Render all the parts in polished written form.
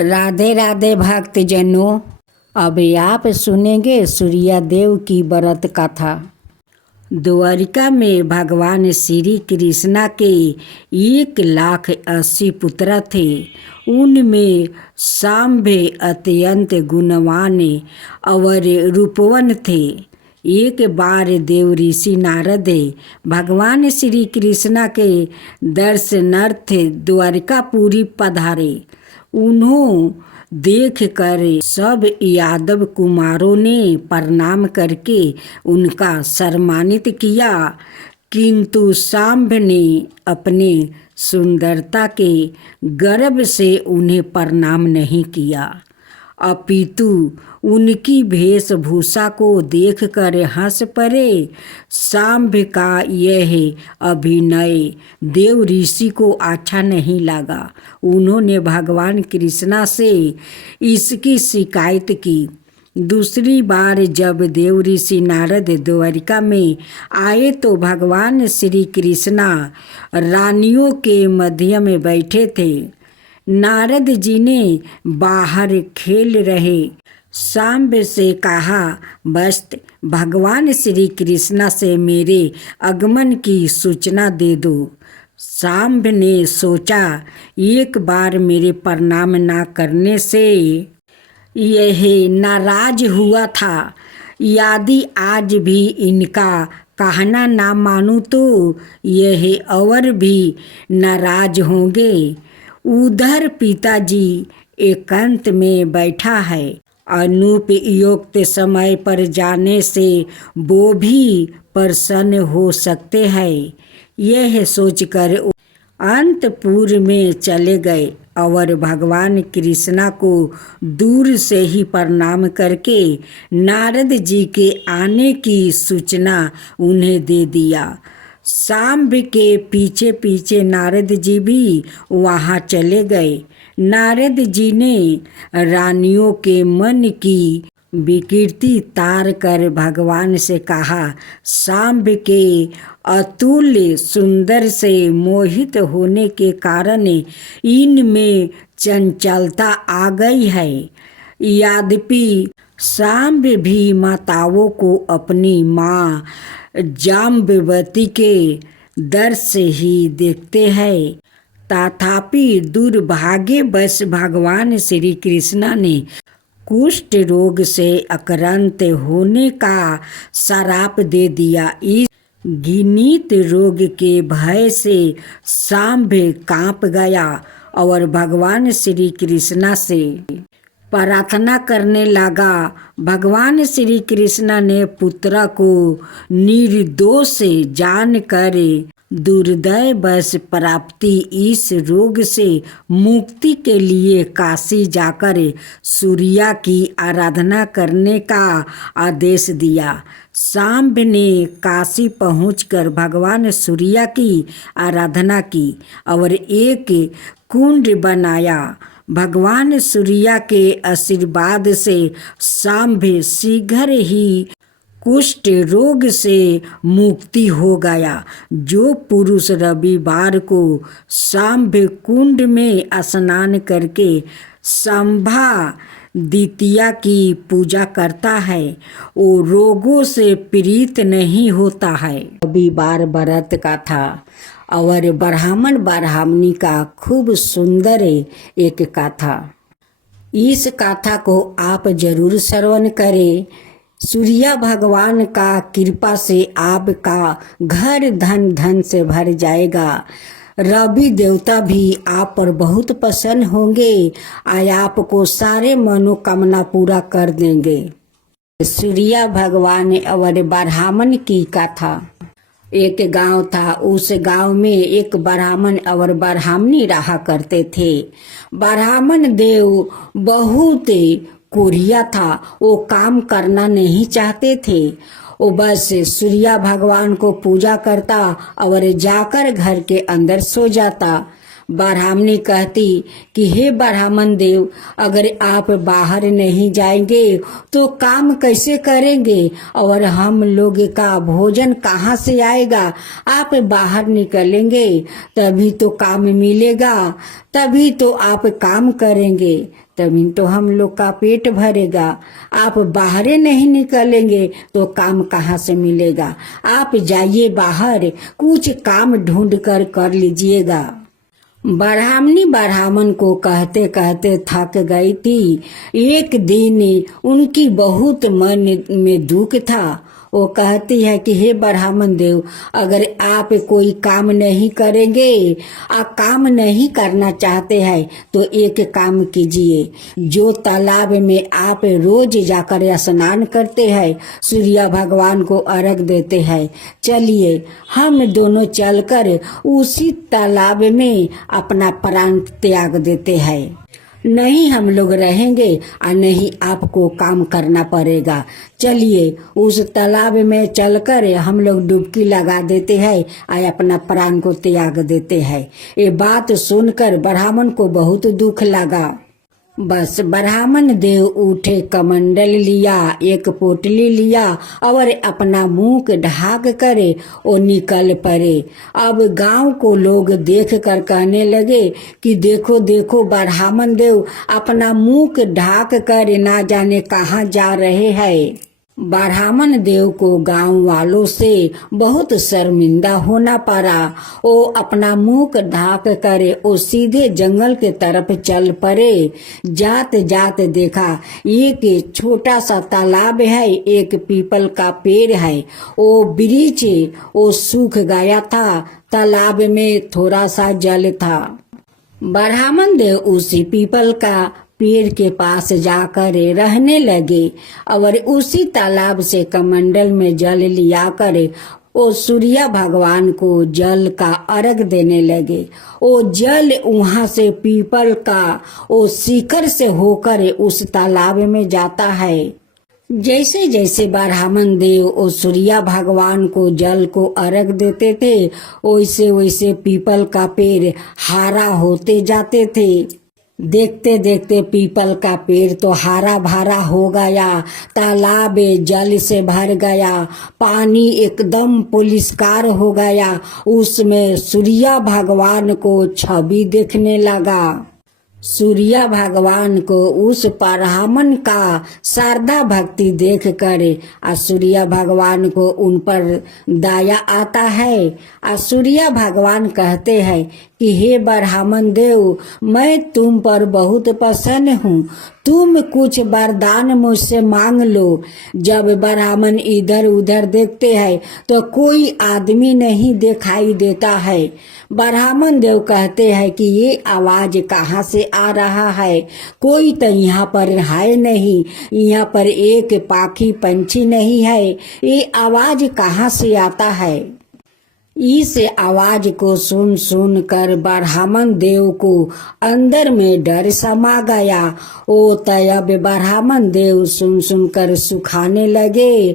राधे राधे भक्तजनों, अब आप सुनेंगे सूर्या देव की व्रत कथा। द्वारिका में भगवान श्री कृष्णा के 1,80,000 पुत्र थे। उनमें सांबे अत्यंत गुणवान और रूपवान थे। एक बार देव ऋषि नारद भगवान श्री कृष्णा के दर्शनार्थ द्वारिकापुरी पधारे। उन्हों देख कर सब यादव कुमारों ने प्रणाम करके उनका सम्मानित किया, किंतु सांब ने अपने सुंदरता के गर्व से उन्हें प्रणाम नहीं किया, अपितु उनकी वेशभूषा को देखकर हंस पड़े। सांब का यह अभिनय देव ऋषि को अच्छा नहीं लगा। उन्होंने भगवान कृष्णा से इसकी शिकायत की। दूसरी बार जब देव ऋषि नारद द्वारिका में आए तो भगवान श्री कृष्णा रानियों के मध्य में बैठे थे। नारद जी ने बाहर खेल रहे सांब से कहा, बस भगवान श्री कृष्णा से मेरे आगमन की सूचना दे दो। सांब ने सोचा, एक बार मेरे प्रणाम ना करने से यह नाराज हुआ था, यदि आज भी इनका कहना ना मानूं तो यह और भी नाराज होंगे। उधर पिताजी एकांत में बैठा है, अनुपयुक्त समय पर जाने से वो भी प्रसन्न हो सकते हैं। यह सोचकर अंतपुर में चले गए और भगवान कृष्णा को दूर से ही प्रणाम करके नारद जी के आने की सूचना उन्हें दे दिया। सांब के पीछे पीछे नारद जी भी वहाँ चले गए। नारद जी ने रानियों के मन की विकृति तार कर भगवान से कहा, सांब के अतुल्य सुंदर से मोहित होने के कारण इनमें चंचलता आ गई है। यद्यपि सांब भी माताओं को अपनी माँ जाम्बवती के दर से ही देखते हैं, तथापि दुर्भाग्यवश भगवान श्री कृष्णा ने कुष्ठ रोग से आक्रांत होने का श्राप दे दिया। इस घृणित रोग के भय से सांब कांप गया और भगवान श्री कृष्णा से प्रार्थना करने लगा। भगवान श्री कृष्ण ने पुत्र को निर्दोष जानकर दुर्दैववश प्राप्ति इस रोग से मुक्ति के लिए काशी जाकर सूर्या की आराधना करने का आदेश दिया। सांब ने काशी पहुंचकर भगवान सूर्या की आराधना की और एक कुंड बनाया। भगवान सूर्या के आशीर्वाद से सांब शीघ्र ही कुष्ठ रोग से मुक्ति हो गया। जो पुरुष रविवार को सांब कुंड में स्नान करके सांभा द्वितीया की पूजा करता है, वो रोगों से पीड़ित नहीं होता है। रविवार व्रत का था और ब्राह्मण ब्राह्मणी का खूब सुंदर एक कथा। इस कथा को आप जरूर श्रवण करें। सूर्या भगवान का कृपा से आपका घर धन धन से भर जाएगा। रवि देवता भी आप पर बहुत प्रसन्न होंगे और आपको सारे मनोकामना पूरा कर देंगे। सूर्या भगवान और ब्राह्मण की कथा। एक गांव था, उस गांव में एक ब्राह्मण और ब्राह्मणी रहा करते थे। ब्राह्मण देव बहुत कोरिया था, वो काम करना नहीं चाहते थे। वो बस सूर्या भगवान को पूजा करता और जाकर घर के अंदर सो जाता। ब्राह्मणी कहती कि हे ब्राह्मण देव, अगर आप बाहर नहीं जाएंगे तो काम कैसे करेंगे और हम लोग का भोजन कहाँ से आएगा। आप बाहर निकलेंगे तभी तो काम मिलेगा, तभी तो आप काम करेंगे। तभी तो हम लोग का पेट भरेगा। आप बाहर नहीं निकलेंगे तो काम कहाँ से मिलेगा। आप जाइए बाहर, कुछ काम ढूंढ कर लीजिएगा। ब्राह्मणी ब्राह्मण को कहते कहते थक गई थी। एक दिन उनकी बहुत मन में दुख था। वो कहती है कि हे ब्राह्मण देव, अगर आप कोई काम नहीं करेंगे, आप काम नहीं करना चाहते हैं तो एक काम कीजिए। जो तालाब में आप रोज जाकर स्नान करते हैं, सूर्य भगवान को अर्घ देते हैं, चलिए हम दोनों चलकर उसी तालाब में अपना प्राण त्याग देते हैं। नहीं हम लोग रहेंगे और नहीं आपको काम करना पड़ेगा। चलिए उस तालाब में चलकर हम लोग डुबकी लगा देते हैं और अपना प्राण को त्याग देते हैं। ये बात सुनकर ब्राह्मण को बहुत दुख लगा। बस ब्राह्मण देव उठे, कमंडल लिया, एक पोटली लिया और अपना मुंह ढाक करे वो निकल पड़े। अब गांव को लोग देख कर कहने लगे कि देखो देखो ब्राह्मण देव अपना मुंह ढाक कर ना जाने कहाँ जा रहे हैं। ब्राह्मण देव को गांव वालों से बहुत शर्मिंदा होना पड़ा। वो अपना मुंह ढाक कर वो सीधे जंगल के तरफ चल पड़े। जाते जाते देखा एक छोटा सा तालाब है, एक पीपल का पेड़ है। वो वृक्ष वो सूख गया था, तालाब में थोड़ा सा जल था। ब्राह्मण देव उसी पीपल का पेड़ के पास जाकर रहने लगे और उसी तालाब से कमंडल में जल लिया कर वो सूर्य भगवान को जल का अर्घ देने लगे। वो जल वहां से पीपल का वो शिखर से होकर उस तालाब में जाता है। जैसे जैसे ब्राह्मण देव वो सूर्य भगवान को जल को अर्घ देते थे, वैसे वैसे पीपल का पेड़ हरा होते जाते थे। देखते देखते पीपल का पेड़ तो हरा भरा हो गया, तालाब जल से भर गया, पानी एकदम पुलिसकार हो गया। उसमें सूर्य भगवान को छवि देखने लगा। सूर्य भगवान को उस ब्राह्मण का श्रद्धा भक्ति देख कर सूर्य भगवान को उन पर दया आता है। सूर्य भगवान कहते हैं कि हे ब्राह्मण देव, मैं तुम पर बहुत प्रसन्न हूँ, तुम कुछ वरदान मुझसे मांग लो। जब ब्राह्मण इधर उधर देखते हैं तो कोई आदमी नहीं दिखाई देता है। ब्राह्मण देव कहते हैं कि ये आवाज कहाँ से आ रहा है, कोई तो यहाँ पर है नहीं, यहाँ पर एक पाखी पंछी नहीं है, ये आवाज कहाँ से आता है। इस आवाज को सुन सुन कर ब्राह्मण देव को अंदर में डर समा गया। ओ तब ब्राह्मण देव सुन सुन कर सुखाने लगे।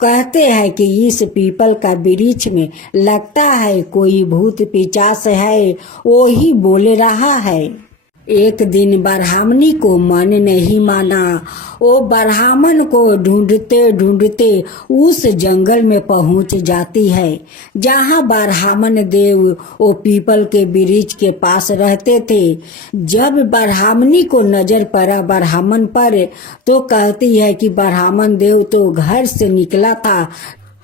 कहते हैं कि इस पीपल का वृक्ष में लगता है कोई भूत पिशाच है, वो ही बोल रहा है। एक दिन ब्राह्मणी को मन नहीं माना। वो ब्राह्मण को ढूंढते ढूंढते उस जंगल में पहुंच जाती है जहां ब्राह्मण देव वो पीपल के वृक्ष के पास रहते थे। जब ब्राह्मणी को नजर पड़ा ब्राह्मण पर तो कहती है कि ब्राह्मण देव तो घर से निकला था,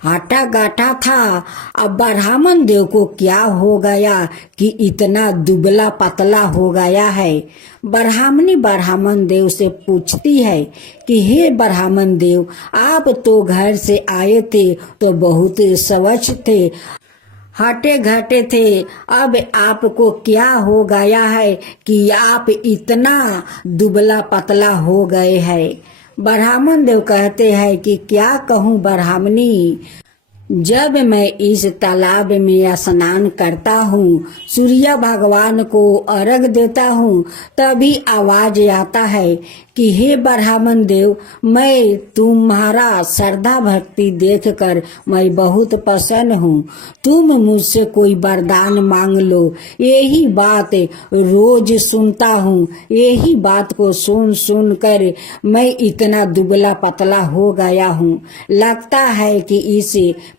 हाटा गाटा था, अब ब्राह्मण देव को क्या हो गया कि इतना दुबला पतला हो गया है। ब्राह्मणी ब्राह्मण देव से पूछती है कि हे ब्राह्मण देव, आप तो घर से आए थे तो बहुत स्वच्छ थे, हटे घटे थे, अब आपको क्या हो गया है कि आप इतना दुबला पतला हो गए हैं। ब्राह्मण देव कहते हैं कि क्या कहूँ ब्राह्मणी, जब मैं इस तालाब में स्नान करता हूँ, सूर्य भगवान को अर्घ देता हूँ, तभी आवाज आता है कि हे ब्राह्मण देव, मैं तुम्हारा श्रद्धा भक्ति देखकर मैं बहुत प्रसन्न हूँ। तुम मुझसे कोई वरदान मांग लो। यही बात रोज सुनता हूँ, यही बात को सुन सुन कर मैं इतना दुबला पतला हो गया हूँ। लगता है कि इस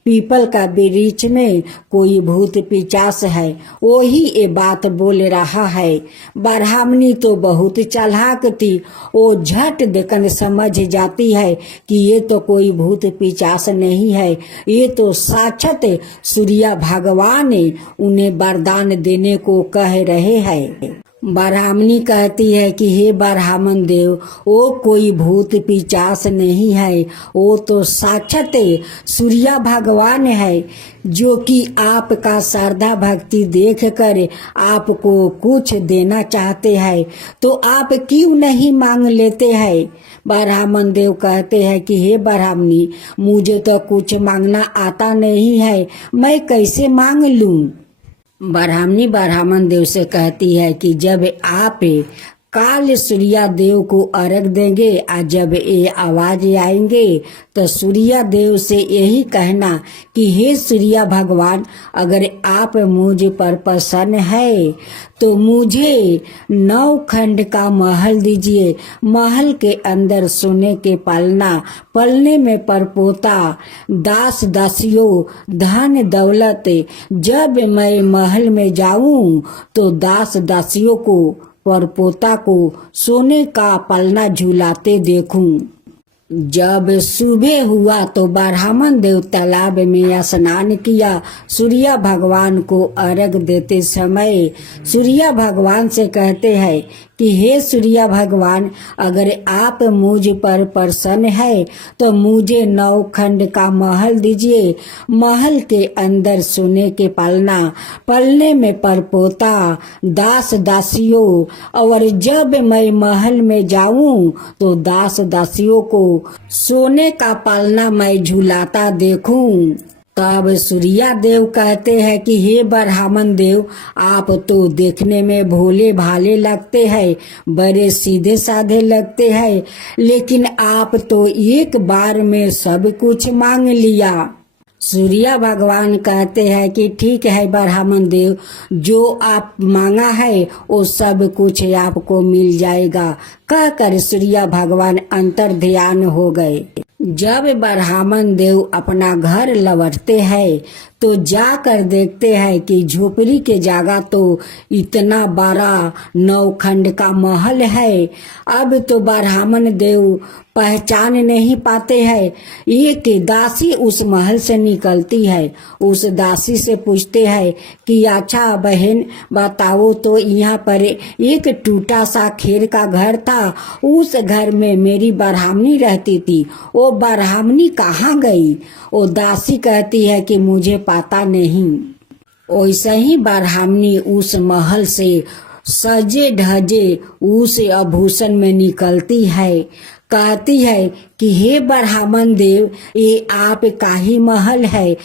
पीपल का वृक्ष में कोई भूत पिचास है, वही ये बात बोल रहा है। ब्राह्मणी तो बहुत चालाक थी, वो झट देखकर समझ जाती है कि ये तो कोई भूत पिचास नहीं है, ये तो साक्षात सूर्य भगवान उन्हें वरदान देने को कह रहे हैं। ब्राह्मणी कहती है कि हे ब्राह्मण देव, वो कोई भूत पिचास नहीं है, वो तो साक्षात सूर्य भगवान है, जो कि आपका श्रद्धा भक्ति देखकर आपको कुछ देना चाहते हैं। तो आप क्यों नहीं मांग लेते हैं? ब्राह्मण देव कहते हैं कि हे ब्राह्मणी, मुझे तो कुछ मांगना आता नहीं है, मैं कैसे मांग लूं? ब्राह्मणी ब्राह्मण देव से कहती है कि जब आप काल सूर्य देव को अर्घ देंगे और जब ये आवाज आएंगे तो सूर्य देव से यही कहना कि हे सूर्य भगवान, अगर आप मुझ पर प्रसन्न है तो मुझे 9 खंड का महल दीजिए। महल के अंदर सोने के पलना, पलने में परपोता, दास दासियों, धन दौलत। जब मैं महल में जाऊं तो दास दासियों को, परपोता को सोने का पलना झूलाते देखूं। जब सुबह हुआ तो ब्राह्मण देव तालाब में स्नान किया। सूर्य भगवान को अर्घ देते समय सूर्य भगवान से कहते हैं कि हे सूर्य भगवान, अगर आप मुझ पर प्रसन्न है तो मुझे 9 खंड का महल दीजिए। महल के अंदर सोने के पलना, पलने में परपोता, दास दासियों, और जब मैं महल में जाऊं तो दास दासियों को सोने का पलना मैं झूलाता देखूं। तब सूर्य देव कहते हैं कि हे ब्राह्मण देव, आप तो देखने में भोले भाले लगते हैं, बड़े सीधे साधे लगते हैं, लेकिन आप तो एक बार में सब कुछ मांग लिया। सूर्य भगवान कहते हैं कि ठीक है ब्राह्मण देव, जो आप मांगा है वो सब कुछ आपको मिल जाएगा। कहकर सूर्य भगवान अंतर ध्यान हो गए। जब ब्राह्मण देव अपना घर लौटते हैं तो जाकर देखते हैं कि झोपड़ी के जगह तो इतना बड़ा 9 खंड का महल है। अब तो ब्राह्मण देव पहचान नहीं पाते हैं। एक दासी उस महल से निकलती है, उस दासी से पूछते हैं कि अच्छा बहन बताओ, तो यहाँ पर एक टूटा सा खेर का घर था, उस घर में मेरी ब्राह्मणी रहती थी, वो ब्राह्मणी कहाँ गई? वो दासी कहती है कि मुझे पता नहीं। वैसे ही ब्राह्मणी उस महल से सजे धजे उस आभूषण में निकलती है। कहती है कि हे ब्राह्मण देव, ये आपका ही महल है,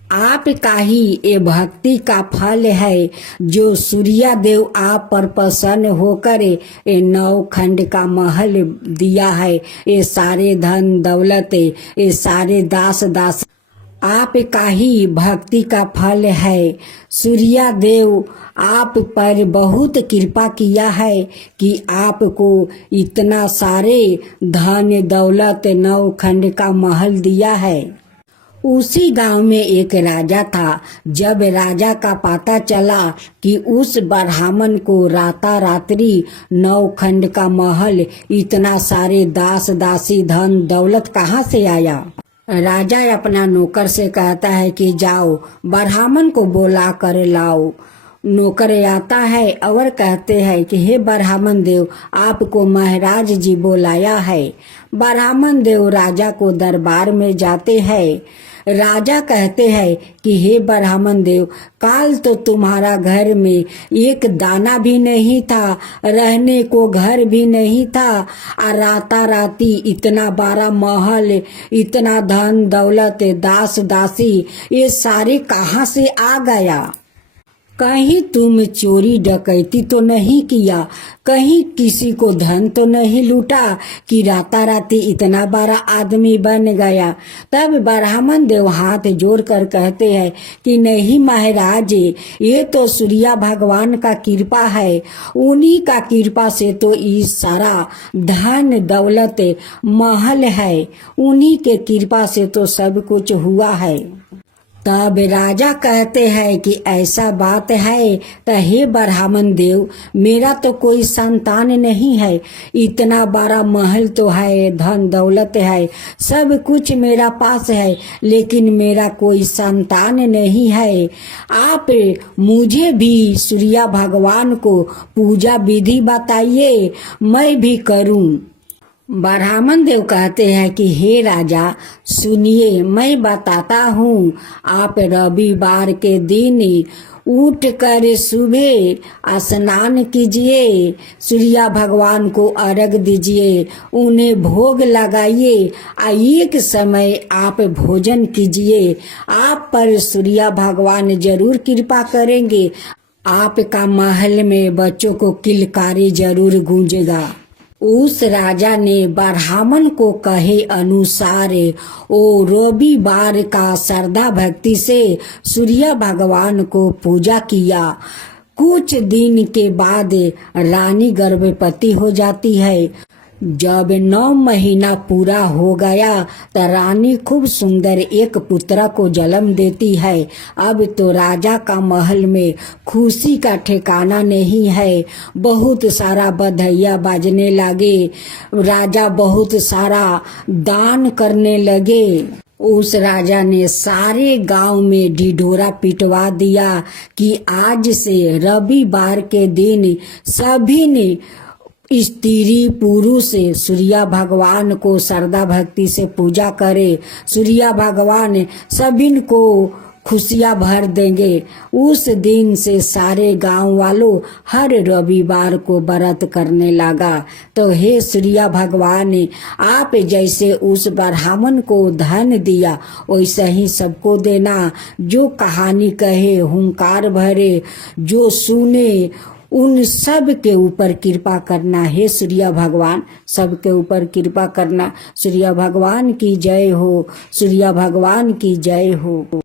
आपका ही ये भक्ति का फल है, जो सूर्य देव आप पर प्रसन्न होकर ये 9 खंड का महल दिया है। ये सारे धन दौलत, ये सारे दास दास आपका ही भक्ति का फल है। सूर्य देव आप पर बहुत कृपा किया है कि आपको इतना सारे धन दौलत 9 खंड का महल दिया है। उसी गांव में एक राजा था। जब राजा का पता चला कि उस ब्राह्मण को रातारात्री 9 खंड का महल, इतना सारे दास दासी धन दौलत कहाँ से आया, राजा अपना नौकर से कहता है कि जाओ ब्राह्मण को बुला कर लाओ। नौकर आता है और कहते हैं कि हे ब्राह्मण देव, आपको महाराज जी बुलाया है। ब्राह्मण देव राजा को दरबार में जाते हैं। राजा कहते हैं कि हे ब्राह्मण देव, काल तो तुम्हारा घर में एक दाना भी नहीं था, रहने को घर भी नहीं था, और राताराती इतना बड़ा महल, इतना धन दौलत, दास दासी, ये सारे कहाँ से आ गया? कहीं तुम चोरी डकैती तो नहीं किया, कहीं किसी को धन तो नहीं लूटा कि राताराती इतना बड़ा आदमी बन गया। तब ब्राह्मण देव हाथ जोड़कर कहते हैं कि नहीं महाराज, ये तो सूर्या भगवान का कृपा है। उन्हीं का कृपा से तो ये सारा धन दौलत महल है, उन्हीं के कृपा से तो सब कुछ हुआ है। तब राजा कहते हैं कि ऐसा बात है तो हे ब्राह्मण देव, मेरा तो कोई संतान नहीं है। इतना बड़ा महल तो है, धन दौलत है, सब कुछ मेरा पास है, लेकिन मेरा कोई संतान नहीं है। आप मुझे भी सूर्य भगवान को पूजा विधि बताइए, मैं भी करूं। ब्राह्मण देव कहते हैं कि हे राजा सुनिए, मैं बताता हूँ। आप रविवार के दिन उठ कर सुबह स्नान कीजिए, सूर्य भगवान को अर्घ दीजिए, उन्हें भोग लगाइए, एक समय आप भोजन कीजिए। आप पर सूर्य भगवान जरूर कृपा करेंगे। आपका महल में बच्चों को किलकारी जरूर गूंजेगा। उस राजा ने ब्राह्मण को कहे अनुसार ओ रविवार का श्रद्धा भक्ति से सूर्य भगवान को पूजा किया। कुछ दिन के बाद रानी गर्भवती हो जाती है। जब 9 महीना पूरा हो गया तो रानी खूब सुंदर एक पुत्र को जन्म देती है। अब तो राजा का महल में खुशी का ठिकाना नहीं है। बहुत सारा बधाइयाँ बाजने लगे, राजा बहुत सारा दान करने लगे। उस राजा ने सारे गांव में ढिढोरा पिटवा दिया कि आज से रविवार के दिन सभी ने स्त्री पुरुष सूर्य भगवान को श्रद्धा भक्ति से पूजा करे। सूर्य भगवान सभी को खुशियाँ भर देंगे। उस दिन से सारे गांव वालों हर रविवार को व्रत करने लगा। तो हे सूर्य भगवान, आप जैसे उस ब्राह्मण को धन दिया वैसे ही सबको देना। जो कहानी कहे, हुंकार भरे, जो सुने, उन सब के ऊपर कृपा करना। हे सूर्य भगवान, सबके ऊपर कृपा करना। सूर्य भगवान की जय हो, सूर्य भगवान की जय हो।